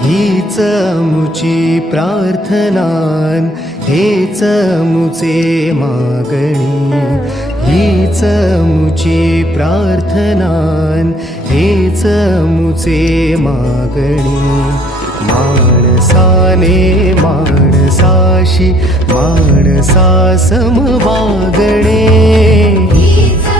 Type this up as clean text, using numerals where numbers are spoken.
हीच मुची प्रार्थनान, हेच मुचे मागणी. हीच मुची प्रार्थनान, हेच मुचे मागणी. माणसाने माणसाशी माणसासम वागणे.